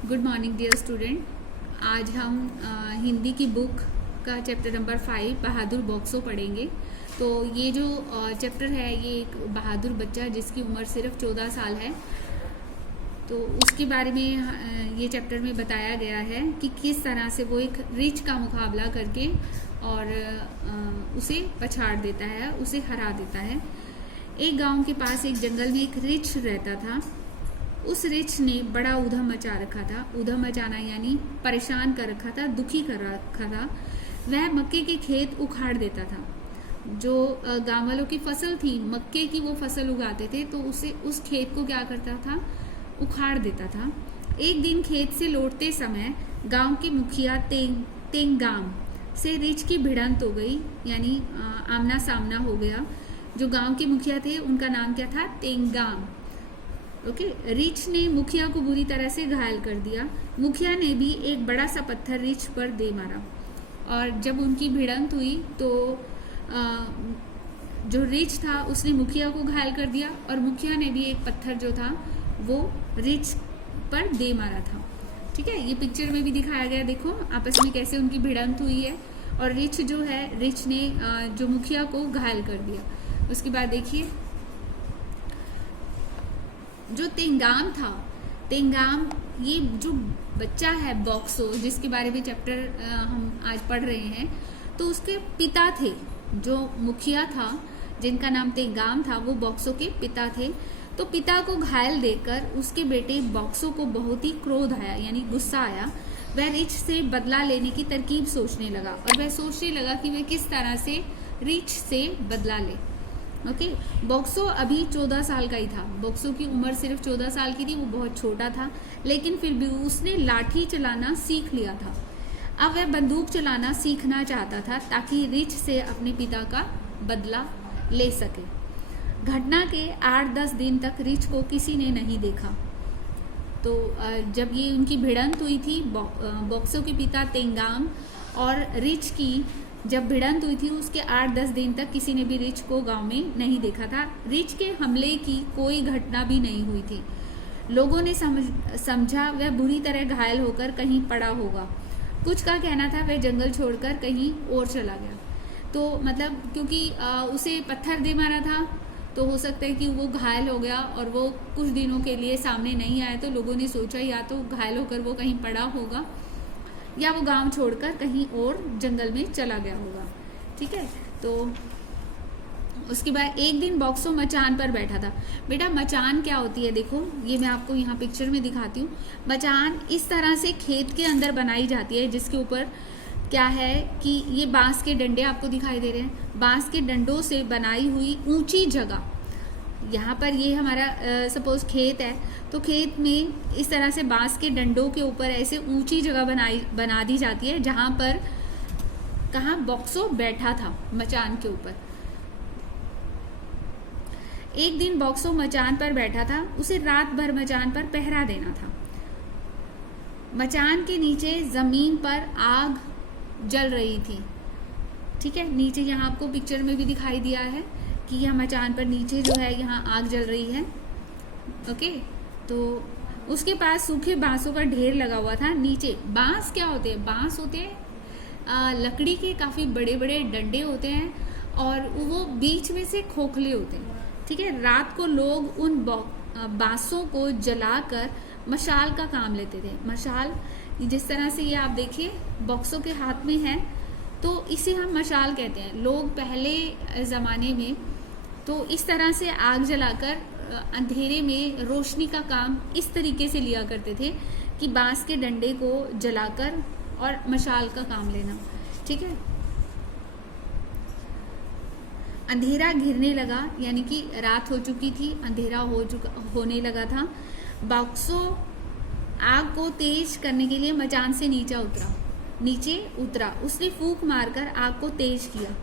Good morning dear student. आज हम हिंदी की बुक का चैप्टर नंबर 5 बहादुर बॉक्सो पढ़ेंगे। तो ये जो चैप्टर है ये एक बहादुर बच्चा जिसकी उम्र सिर्फ 14 साल है, तो उसके बारे में ये चैप्टर में बताया गया है कि किस तरह से वो एक रिच का मुकाबला करके और उसे पछाड़ देता है, उसे हरा देता है। एक गांव के पास एक जंगल में एक रिच रहता था। उस रिच ने बड़ा उधम मचा रखा था। उधम मचाना यानी परेशान कर रखा था, दुखी कर रखा था। वह मक्के के खेत उखाड़ देता था। जो गांव वालों की फसल थी, मक्के की वो फसल उगाते थे, तो उसे उस खेत को क्या करता था, उखाड़ देता था। एक दिन खेत से लौटते समय गांव के मुखिया तेंगाम से रिच की भिड़ंत हो गई, यानी आमना सामना हो गया। जो गांव के मुखिया थे उनका नाम क्या था, तेंगाम। ओके, रिच ने मुखिया को बुरी तरह से घायल कर दिया। मुखिया ने भी एक बड़ा सा पत्थर रिच पर दे मारा, और जब उनकी भिड़ंत हुई तो जो रिच था उसने मुखिया को घायल कर दिया, और मुखिया ने भी एक पत्थर जो था वो रिच पर दे मारा था। ठीक है, ये पिक्चर में भी दिखाया गया। देखो आपस में कैसे उनकी भिड़ंत हुई है, और रिच जो है, रिच ने जो मुखिया को घायल कर दिया। उसके बाद देखिए, जो तेंगाम था, तेंगाम ये जो बच्चा है बॉक्सो, जिसके बारे में चैप्टर हम आज पढ़ रहे हैं, तो उसके पिता थे, जो मुखिया था जिनका नाम तेंगाम था, वो बॉक्सो के पिता थे। तो पिता को घायल देकर उसके बेटे बॉक्सो को बहुत ही क्रोध आया, यानी गुस्सा आया। वह रिच से बदला लेने की तरकीब सोचने लगा, और वह सोचने लगा कि वह किस तरह से रिच से बदला ले। ओके, बॉक्सो अभी 14 साल का ही था। बॉक्सो की उम्र सिर्फ 14 साल की थी, वो बहुत छोटा था, लेकिन फिर भी उसने लाठी चलाना सीख लिया था। अब वह बंदूक चलाना सीखना चाहता था ताकि रिच से अपने पिता का बदला ले सके। घटना के 8-10 दिन तक रिच को किसी ने नहीं देखा। तो जब ये उनकी भिड़ंत हुई थी, बॉक्सो के पिता तेंगाम और रिच की जब भिड़ंत हुई थी, उसके 8-10 दिन तक किसी ने भी रिच को गांव में नहीं देखा था। रिच के हमले की कोई घटना भी नहीं हुई थी। लोगों ने समझा वह बुरी तरह घायल होकर कहीं पड़ा होगा। कुछ का कहना था वह जंगल छोड़कर कहीं और चला गया। तो मतलब क्योंकि उसे पत्थर दे मारा था, तो हो सकता है कि वो घायल हो गया और वो कुछ दिनों के लिए सामने नहीं आया। तो लोगों ने सोचा या तो घायल होकर वो कहीं पड़ा होगा, या वो गांव छोड़कर कहीं और जंगल में चला गया होगा। ठीक है, तो उसके बाद एक दिन बॉक्सो मचान पर बैठा था। बेटा मचान क्या होती है, देखो ये मैं आपको यहाँ पिक्चर में दिखाती हूँ। मचान इस तरह से खेत के अंदर बनाई जाती है, जिसके ऊपर क्या है कि ये बांस के डंडे आपको दिखाई दे रहे हैं। बांस के डंडों से बनाई हुई ऊंची जगह, यहाँ पर ये हमारा सपोज खेत है, तो खेत में इस तरह से बांस के डंडों के ऊपर ऐसे ऊंची जगह बना दी जाती है, जहां पर कहाँ बॉक्सो बैठा था, मचान के ऊपर। एक दिन बॉक्सो मचान पर बैठा था। उसे रात भर मचान पर पहरा देना था। मचान के नीचे जमीन पर आग जल रही थी। ठीक है, नीचे यहाँ आपको पिक्चर में भी दिखाई दिया है कि यह मचान पर नीचे जो है यहाँ आग जल रही है। ओके, तो उसके पास सूखे बांसों का ढेर लगा हुआ था। नीचे बांस क्या होते हैं, बांस होते हैं लकड़ी के काफी बड़े बड़े डंडे होते हैं, और वो बीच में से खोखले होते हैं। ठीक है, रात को लोग उन बांसों को जलाकर मशाल का काम लेते थे। मशाल जिस तरह से ये आप देखिए बॉक्सों के हाथ में है, तो इसे हम मशाल कहते हैं। लोग पहले जमाने में तो इस तरह से आग जलाकर अंधेरे में रोशनी का काम इस तरीके से लिया करते थे कि बांस के डंडे को जलाकर और मशाल का काम लेना। ठीक है, अंधेरा घिरने लगा, यानी कि रात हो चुकी थी, अंधेरा होने लगा था। बॉक्सो आग को तेज करने के लिए मचान से नीचे उतरा। उसने फूंक मारकर आग को तेज किया।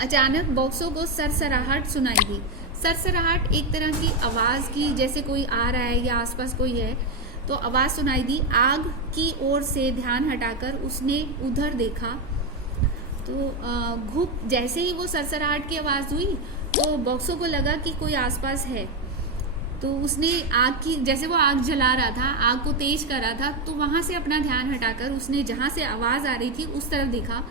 अचानक बॉक्सो को सरसराहट सुनाई दी। सरसराहट एक तरह की आवाज की, जैसे कोई आ रहा है या आसपास कोई है, तो आवाज सुनाई दी। आग की ओर से ध्यान हटाकर उसने उधर देखा, तो जैसे ही वो सरसराहट की आवाज हुई तो बॉक्सो को लगा कि कोई आसपास है। तो उसने आग की, जैसे वो आग जला रहा था, आग को तेज कर रहा था, तो वहां से अपना ध्यान हटाकर उसने जहां से आवाज आ रही थी उस तरफ देखा।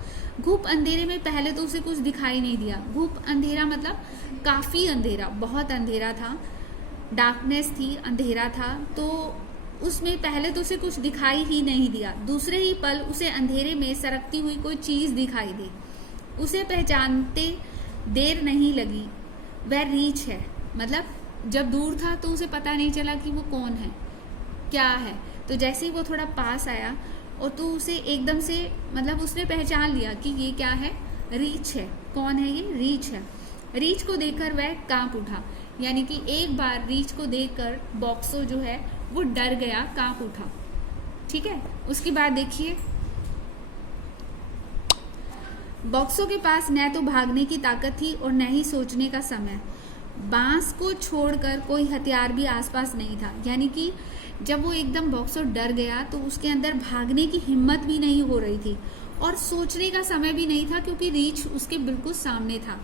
घुप अंधेरे में पहले तो उसे कुछ दिखाई नहीं दिया। घुप अंधेरा मतलब काफी अंधेरा, बहुत अंधेरा था, डार्कनेस थी, अंधेरा था। तो उसमें पहले तो उसे कुछ दिखाई ही नहीं दिया। दूसरे ही पल उसे अंधेरे में सरकती हुई कोई चीज दिखाई दी। उसे पहचानते देर नहीं लगी, वह रीछ है। मतलब जब दूर था तो उसे पता नहीं चला कि वो कौन है, क्या है। तो जैसे ही वो थोड़ा पास आया और तो उसे एकदम से, मतलब उसने पहचान लिया कि ये क्या है, रीछ है। कौन है ये, रीछ है। रीछ को देखकर वह कांप उठा, यानी कि एक बार रीछ को देखकर बॉक्सो जो है वो डर गया, कांप उठा। ठीक है, उसकी बात देखिए। बॉक्सो के पास न तो भागने की ताकत थी और न ही सोचने का समय। बांस को छोड़कर कोई हथियार भी आसपास नहीं था, यानी कि जब वो एकदम बॉक्सो डर गया तो उसके अंदर भागने की हिम्मत भी नहीं हो रही थी और सोचने का समय भी नहीं था, क्योंकि रीछ उसके बिल्कुल सामने था।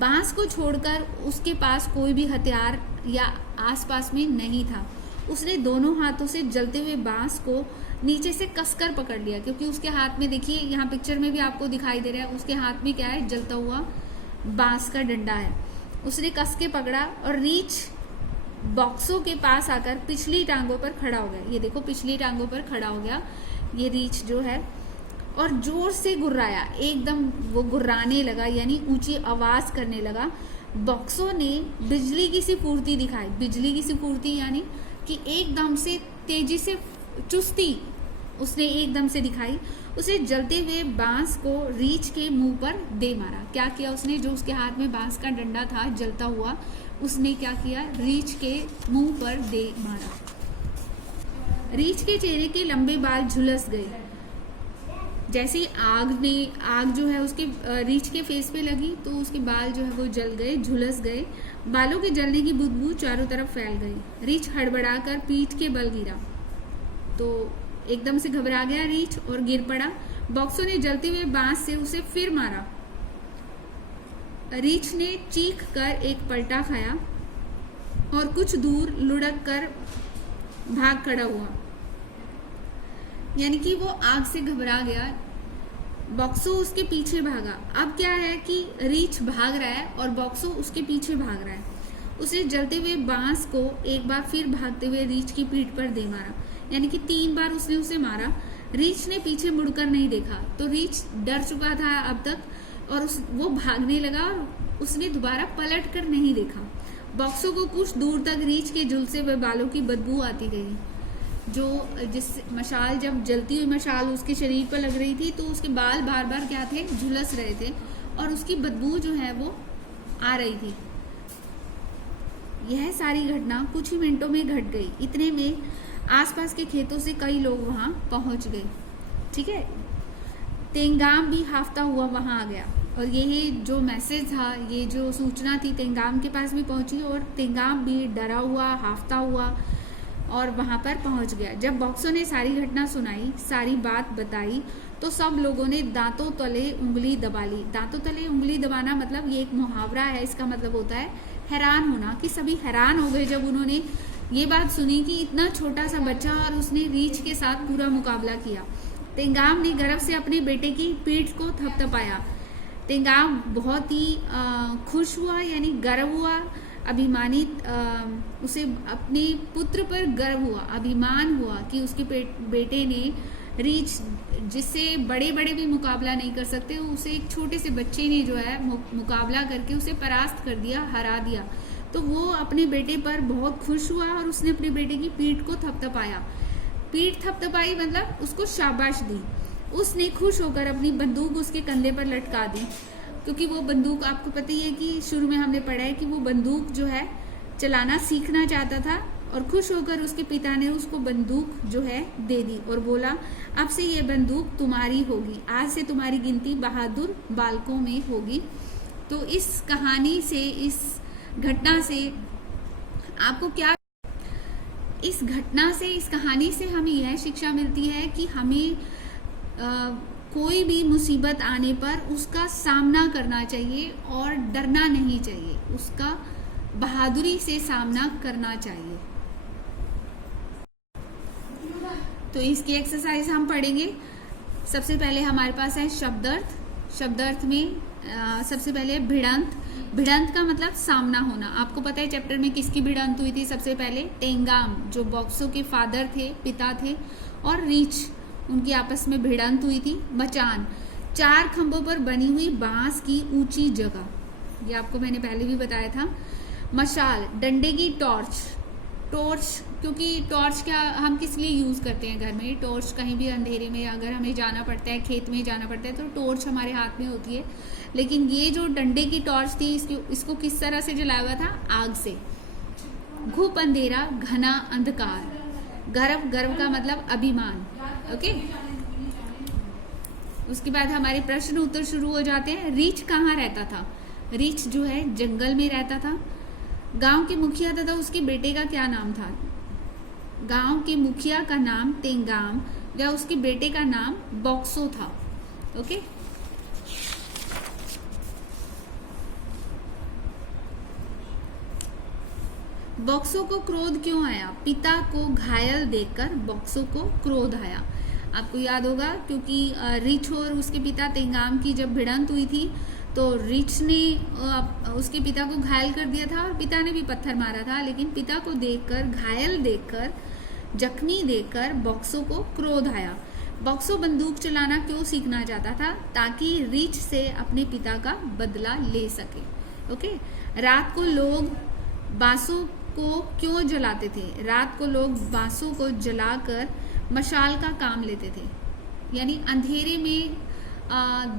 बांस को छोड़कर उसके पास कोई भी हथियार या आसपास में नहीं था। उसने दोनों हाथों से जलते हुए बांस को नीचे से कसकर पकड़ लिया, क्योंकि उसके हाथ में, देखिए यहाँ पिक्चर में भी आपको दिखाई दे रहा है, उसके हाथ में क्या है, जलता हुआ बांस का डंडा है। उसने कस के पकड़ा और रीछ बॉक्सों के पास आकर पिछली टांगों पर खड़ा हो गया। ये देखो, पिछली टांगों पर खड़ा हो गया ये रीछ जो है, और जोर से गुर्राया, एकदम वो गुर्राने लगा, यानी ऊंची आवाज करने लगा। बॉक्सों ने बिजली की सी फुर्ती दिखाई। बिजली की सी फुर्ती यानी कि एकदम से तेजी से चुस्ती उसने एकदम से दिखाई। उसे जलते हुए बांस को रीछ के मुंह पर दे मारा। क्या किया उसने, जो उसके हाथ में बांस का डंडा था जलता हुआ, उसने क्या किया, रीछ के मुंह पर दे मारा। रीछ के चेहरे के लंबे बाल झुलस गए। जैसे आग जो है उसके रीछ के फेस पे लगी तो उसके बाल जो है वो जल गए, झुलस गए। बालों के जलने की बुदबू चारों तरफ फैल गई। रीछ हड़बड़ाकर पीठ के बल गिरा, तो एकदम से घबरा गया रीछ और गिर पड़ा। बॉक्सो ने जलते हुए बांस से उसे फिर मारा। रीछ ने चीख कर एक पलटा खाया और कुछ दूर लुढ़क कर भाग खड़ा हुआ, यानी कि वो आग से घबरा गया। बॉक्सो उसके पीछे भागा। अब क्या है कि रीछ भाग रहा है और बॉक्सो उसके पीछे भाग रहा है। उसे जलते हुए बांस को एक बार फिर भागते हुए रीछ की पीठ पर दे मारा, यानी कि 3 बार उसने उसे मारा। रीछ ने पीछे मुड़कर नहीं देखा, तो रीछ डर चुका था अब तक, और वो भागने लगा और उसने दोबारा पलट कर नहीं देखा। बॉक्सो को कुछ दूर तक रीछ के झुलसे हुए बालों की बदबू आती गई। जिस मशाल, जब जलती हुई मशाल उसके शरीर पर लग रही थी तो उसके बाल बार बार क्या थे, झुलस रहे थे और उसकी बदबू जो है वो आ रही थी। यह सारी घटना कुछ ही मिनटों में घट गई। इतने में आसपास के खेतों से कई लोग वहां पहुंच गए। ठीक है, तेंगाम भी हाफता हुआ वहां आ गया और यही जो मैसेज था, ये जो सूचना थी तेंगाम के पास भी पहुंची और तेंगाम भी डरा हुआ, हाफता हुआ और वहां पर पहुंच गया। जब बॉक्सो ने सारी घटना सुनाई, सारी बात बताई, तो सब लोगों ने दांतों तले उंगली दबा ली। दांतों तले उंगली दबाना मतलब ये एक मुहावरा है, इसका मतलब होता है हैरान होना, कि सभी हैरान हो गए जब उन्होंने ये बात सुनी कि इतना छोटा सा बच्चा और उसने रीछ के साथ पूरा मुकाबला किया। तेंगाम ने गर्व से अपने बेटे की पीठ को थपथपाया। तेंगाम बहुत ही खुश हुआ, यानी गर्व हुआ, अभिमानित, उसे अपने पुत्र पर गर्व हुआ, अभिमान हुआ कि उसके बेटे ने रीछ, जिससे बड़े बड़े भी मुकाबला नहीं कर सकते, उसे एक छोटे से बच्चे ने जो है मुकाबला करके उसे परास्त कर दिया, हरा दिया। तो वो अपने बेटे पर बहुत खुश हुआ और उसने अपने बेटे की पीठ को थपथपाया। पीठ थपथपाई मतलब उसको शाबाश दी। उसने खुश होकर अपनी बंदूक उसके कंधे पर लटका दी, क्योंकि वो बंदूक, आपको पता ही है कि शुरू में हमने पढ़ा है कि वो बंदूक जो है चलाना सीखना चाहता था और खुश होकर उसके पिता ने उसको बंदूक जो है दे दी और बोला, अब से ये बंदूक तुम्हारी होगी, आज से तुम्हारी गिनती बहादुर बालकों में होगी। तो इस कहानी से, इस घटना से आपको क्या, इस घटना से, इस कहानी से हमें यह शिक्षा मिलती है कि हमें कोई भी मुसीबत आने पर उसका सामना करना चाहिए और डरना नहीं चाहिए, उसका बहादुरी से सामना करना चाहिए। तो इसकी एक्सरसाइज हम पढ़ेंगे। सबसे पहले हमारे पास है शब्दार्थ। शब्दार्थ में सबसे पहले भिड़ंत। भिड़ंत का मतलब सामना होना। आपको पता है चैप्टर में किसकी भिड़ंत हुई थी? सबसे पहले टेंगाम, जो बॉक्सो के फादर थे, पिता थे, और रीछ, उनकी आपस में भिड़ंत हुई थी। मचान, 4 खंभों पर बनी हुई बांस की ऊंची जगह, ये आपको मैंने पहले भी बताया था। मशाल, डंडे की टॉर्च। टॉर्च, क्योंकि टॉर्च क्या हम किस लिए यूज़ करते हैं घर में? टॉर्च कहीं भी अंधेरे में अगर हमें जाना पड़ता है, खेत में जाना पड़ता है, तो टॉर्च हमारे हाथ में होती है। लेकिन ये जो डंडे की टॉर्च थी, इसको किस तरह से जलाया हुआ था? आग से। घुप अंधेरा, घना अंधकार। गर्व, गर्व का मतलब अभिमान। ओके, उसके बाद हमारे प्रश्न उत्तर शुरू हो जाते हैं। रीछ कहाँ रहता था? रीछ जो है जंगल में रहता था। गांव के मुखिया तथा उसके बेटे का क्या नाम था? गांव के मुखिया का नाम तेंगाम या उसके बेटे का नाम बॉक्सो था। ओके, बॉक्सो को क्रोध क्यों आया? पिता को घायल देखकर बॉक्सो को क्रोध आया। आपको याद होगा क्योंकि रीछ और उसके पिता तेंगाम की जब भिड़ंत हुई थी तो रीछ ने उसके पिता को घायल कर दिया था और पिता ने भी पत्थर मारा था। लेकिन पिता को देखकर, घायल देखकर, जख्मी देखकर बॉक्सो को क्रोध आया। बॉक्सो बंदूक चलाना क्यों सीखना चाहता था? ताकि रीछ से अपने पिता का बदला ले सके। ओके, रात को लोग बांसों को क्यों जलाते थे? रात को लोग बांसों को जलाकर मशाल का काम लेते थे, यानी अंधेरे में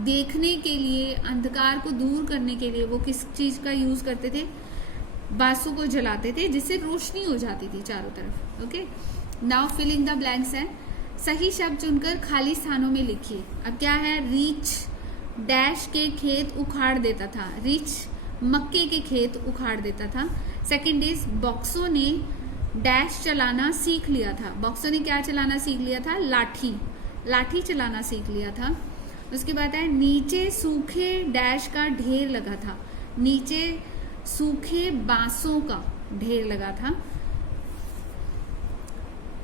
देखने के लिए, अंधकार को दूर करने के लिए वो किस चीज का यूज करते थे? बांसों को जलाते थे, जिससे रोशनी हो जाती थी चारों तरफ। Okay, now filling the blanks है। सही शब्द चुनकर खाली स्थानों में लिखिए। अब क्या है? रीछ डैश के खेत उखाड़ देता था। रीछ मक्के के खेत उखाड़ देता था। सेकंड इज बॉक्सो ने डैश चलाना सीख लिया था। बॉक्सो ने क्या चलाना सीख लिया था? लाठी। लाठी चलाना सीख लिया था। उसके बाद है नीचे सूखे डैश का ढेर लगा था। नीचे सूखे बांसों का ढेर लगा था।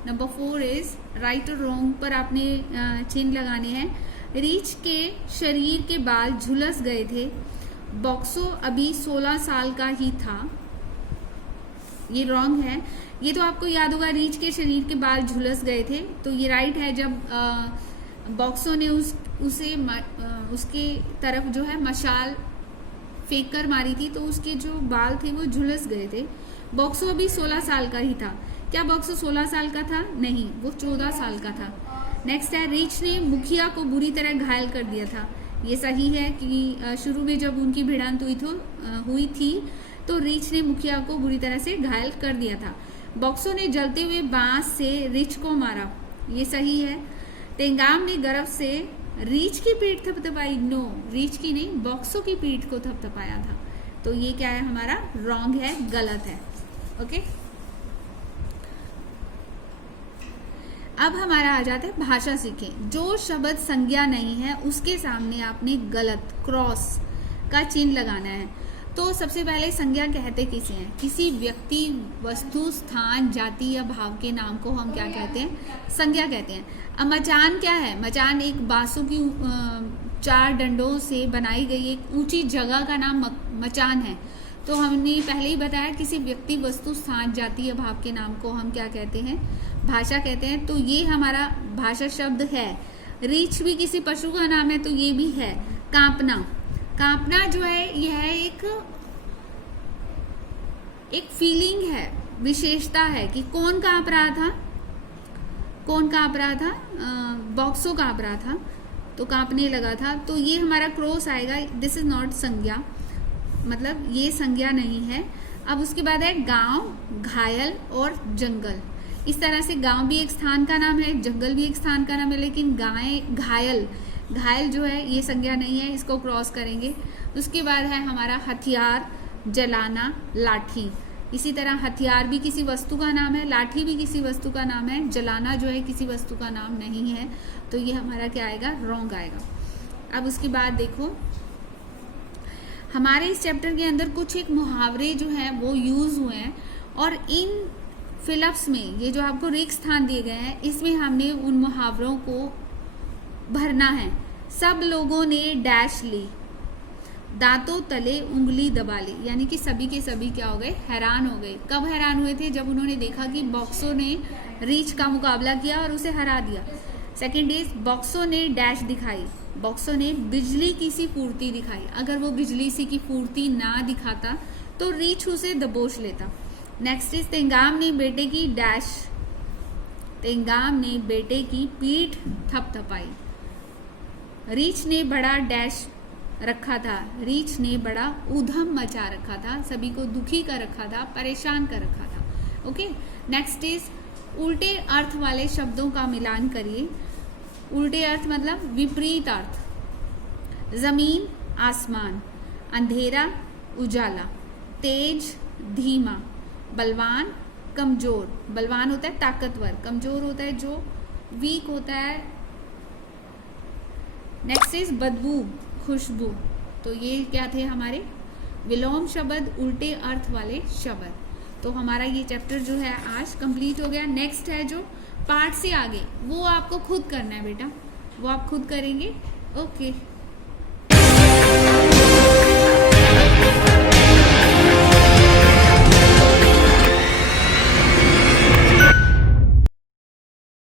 नंबर 4 इज राइट और रॉन्ग पर आपने चिन्ह लगाने हैं। रीछ के शरीर के बाल झुलस गए थे। बॉक्सो अभी 16 साल का ही था। ये रॉन्ग है। ये तो आपको याद होगा, रीछ के शरीर के बाल झुलस गए थे, तो ये राइट है। जब बॉक्सो ने उसके तरफ जो है मशाल फेंक कर मारी थी तो उसके जो बाल थे वो झुलस गए थे। बॉक्सो अभी 16 साल का ही था। क्या बॉक्सो 16 साल का था? नहीं, वो 14 साल का था। नेक्स्ट है रीछ ने मुखिया को बुरी तरह घायल कर दिया था। ये सही है कि शुरू में जब उनकी भिड़ंत हुई थी तो रीछ ने मुखिया को बुरी तरह से घायल कर दिया था। बॉक्सो ने जलते हुए बांस से रीछ को मारा। ये सही है। तेंगाम ने गर्व से रीछ की पीठ थपथपाई। नो, रीछ की नहीं, बॉक्सो की पीठ को थपथपाया था। तो ये क्या है? हमारा रॉन्ग है, गलत है। ओके, अब हमारा आ जाता है भाषा सीखें। जो शब्द संज्ञा नहीं है उसके सामने आपने गलत क्रॉस का चिन्ह लगाना है। तो सबसे पहले संज्ञा कहते किसे हैं? किसी व्यक्ति, वस्तु, स्थान, जाति या भाव के नाम को हम क्या कहते हैं? संज्ञा कहते हैं। अब मचान क्या है? मचान एक बांसों की 4 डंडों से बनाई गई एक ऊंची जगह का नाम मचान है। तो हमने पहले ही बताया किसी व्यक्ति, वस्तु, स्थान, जाति या भाव के नाम को हम क्या कहते हैं? भाषा कहते हैं। तो ये हमारा भाषा शब्द है। रीछ भी किसी पशु का नाम है, तो ये भी है। कांपना, कांपना जो है यह एक फीलिंग है, विशेषता है कि कौन कांप रहा था? कौन कांप रहा था? बॉक्सो कांप रहा था, तो कांपने लगा था। तो ये हमारा क्रॉस आएगा। दिस इज नॉट संज्ञा, मतलब ये संज्ञा नहीं है। अब उसके बाद है गांव, घायल और जंगल। इस तरह से गांव भी एक स्थान का नाम है, जंगल भी एक स्थान का नाम है, लेकिन घायल जो है ये संज्ञा नहीं है, इसको क्रॉस करेंगे। उसके बाद है हमारा हथियार, जलाना, लाठी। इसी तरह हथियार भी किसी वस्तु का नाम है, लाठी भी किसी वस्तु का नाम है, जलाना जो है किसी वस्तु का नाम नहीं है। तो ये हमारा क्या आएगा? रॉन्ग आएगा। अब उसके बाद देखो, हमारे इस चैप्टर के अंदर कुछ एक मुहावरे जो हैं वो यूज हुए हैं, और इन फिलअप्स में ये जो आपको रिक्त स्थान दिए गए हैं इसमें हमने उन मुहावरों को भरना है। सब लोगों ने डैश ली, दांतों तले उंगली दबा ली, यानी कि सभी के सभी क्या हो गए, हैरान हो गए। कब हैरान हुए थे? जब उन्होंने देखा कि बॉक्सो ने रीछ का मुकाबला किया और उसे हरा दिया। सेकेंड इज बॉक्सो ने डैश दिखाई, बॉक्सो ने बिजली की सी फूर्ति दिखाई। अगर वो बिजली सी की फूर्ति ना दिखाता तो रीछ उसे दबोच लेता। नेक्स्ट इज तेंगाम ने बेटे की डैश, तेंगाम ने बेटे की पीठ थपथपाई। रीछ ने बड़ा डैश रखा था, रीछ ने बड़ा ऊधम मचा रखा था, सभी को दुखी कर रखा था, परेशान कर रखा था। ओके, नेक्स्ट इज उल्टे अर्थ वाले शब्दों का मिलान करिए। उल्टे अर्थ मतलब विपरीत अर्थ। जमीन आसमान, अंधेरा उजाला, तेज धीमा, बलवान कमजोर। बलवान होता है ताकतवर, कमजोर होता है जो वीक होता है। नेक्स्ट इज बदबू खुशबू। तो ये क्या थे हमारे विलोम शब्द, उल्टे अर्थ वाले शब्द। तो हमारा ये चैप्टर जो है आज कंप्लीट हो गया। नेक्स्ट है जो पार्ट से आगे वो आपको खुद करना है बेटा, वो आप खुद करेंगे। ओके।